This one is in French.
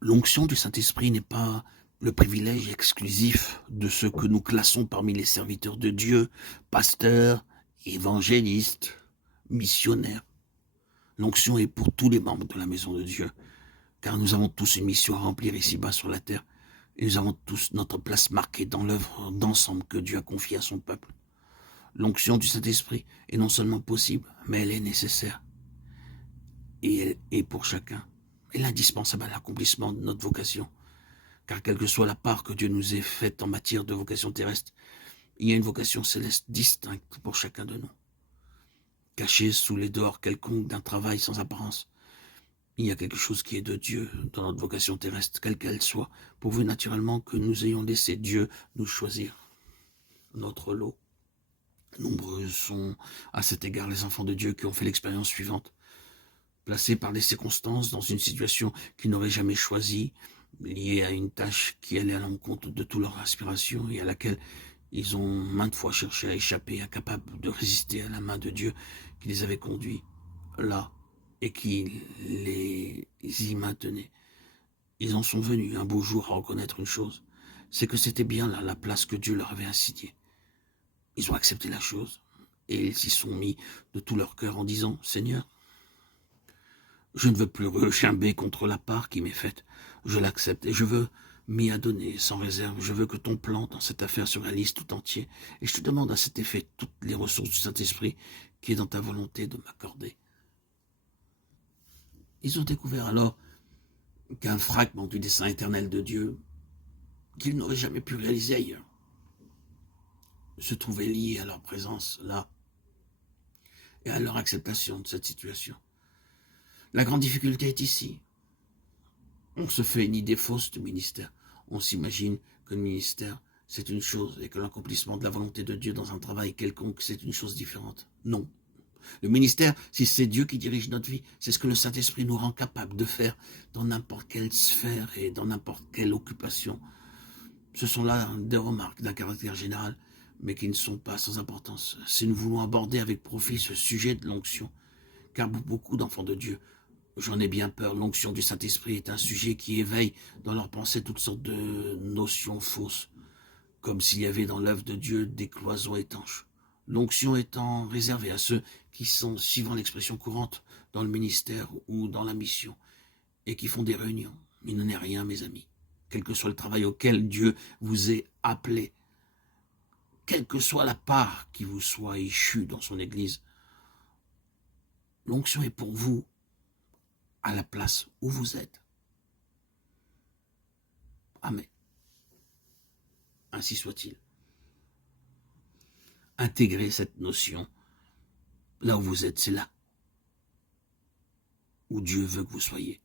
L'onction du Saint-Esprit n'est pas le privilège exclusif de ceux que nous classons parmi les serviteurs de Dieu, pasteurs, évangélistes, missionnaires. L'onction est pour tous les membres de la maison de Dieu, car nous avons tous une mission à remplir ici-bas sur la terre, et nous avons tous notre place marquée dans l'œuvre d'ensemble que Dieu a confiée à son peuple. L'onction du Saint-Esprit est non seulement possible, mais elle est nécessaire, et elle est pour chacun. Elle est indispensable à l'accomplissement de notre vocation, car quelle que soit la part que Dieu nous ait faite en matière de vocation terrestre, il y a une vocation céleste distincte pour chacun de nous. Cachée sous les dehors quelconques d'un travail sans apparence, il y a quelque chose qui est de Dieu dans notre vocation terrestre, quelle qu'elle soit, pourvu naturellement que nous ayons laissé Dieu nous choisir notre lot. Nombreux sont à cet égard les enfants de Dieu qui ont fait l'expérience suivante. Placés par des circonstances dans une situation qu'ils n'auraient jamais choisie, liée à une tâche qui allait à l'encontre de toutes leurs aspirations et à laquelle ils ont maintes fois cherché à échapper, incapables de résister à la main de Dieu qui les avait conduits là et qui les y maintenait. Ils en sont venus un beau jour à reconnaître une chose, c'est que c'était bien là la place que Dieu leur avait assignée. Ils ont accepté la chose et ils s'y sont mis de tout leur cœur en disant « Seigneur, je ne veux plus rechimber contre la part qui m'est faite. Je l'accepte et je veux m'y adonner sans réserve. Je veux que ton plan dans cette affaire se réalise tout entier. Et je te demande à cet effet toutes les ressources du Saint-Esprit qui est dans ta volonté de m'accorder. » Ils ont découvert alors qu'un fragment du dessein éternel de Dieu, qu'ils n'auraient jamais pu réaliser ailleurs, se trouvait lié à leur présence là et à leur acceptation de cette situation. La grande difficulté est ici. On se fait une idée fausse du ministère. On s'imagine que le ministère, c'est une chose et que l'accomplissement de la volonté de Dieu dans un travail quelconque, c'est une chose différente. Non. Le ministère, si c'est Dieu qui dirige notre vie, c'est ce que le Saint-Esprit nous rend capable de faire dans n'importe quelle sphère et dans n'importe quelle occupation. Ce sont là des remarques d'un caractère général, mais qui ne sont pas sans importance. Si nous voulons aborder avec profit ce sujet de l'onction, car beaucoup d'enfants de Dieu, j'en ai bien peur, l'onction du Saint-Esprit est un sujet qui éveille dans leur pensée toutes sortes de notions fausses, comme s'il y avait dans l'œuvre de Dieu des cloisons étanches. L'onction étant réservée à ceux qui sont, suivant l'expression courante, dans le ministère ou dans la mission, et qui font des réunions. Il n'en est rien, mes amis. Quel que soit le travail auquel Dieu vous ait appelé, quelle que soit la part qui vous soit échue dans son Église, l'onction est pour vous à la place où vous êtes. Amen. Ainsi soit-il. Intégrez cette notion là où vous êtes, c'est là où Dieu veut que vous soyez.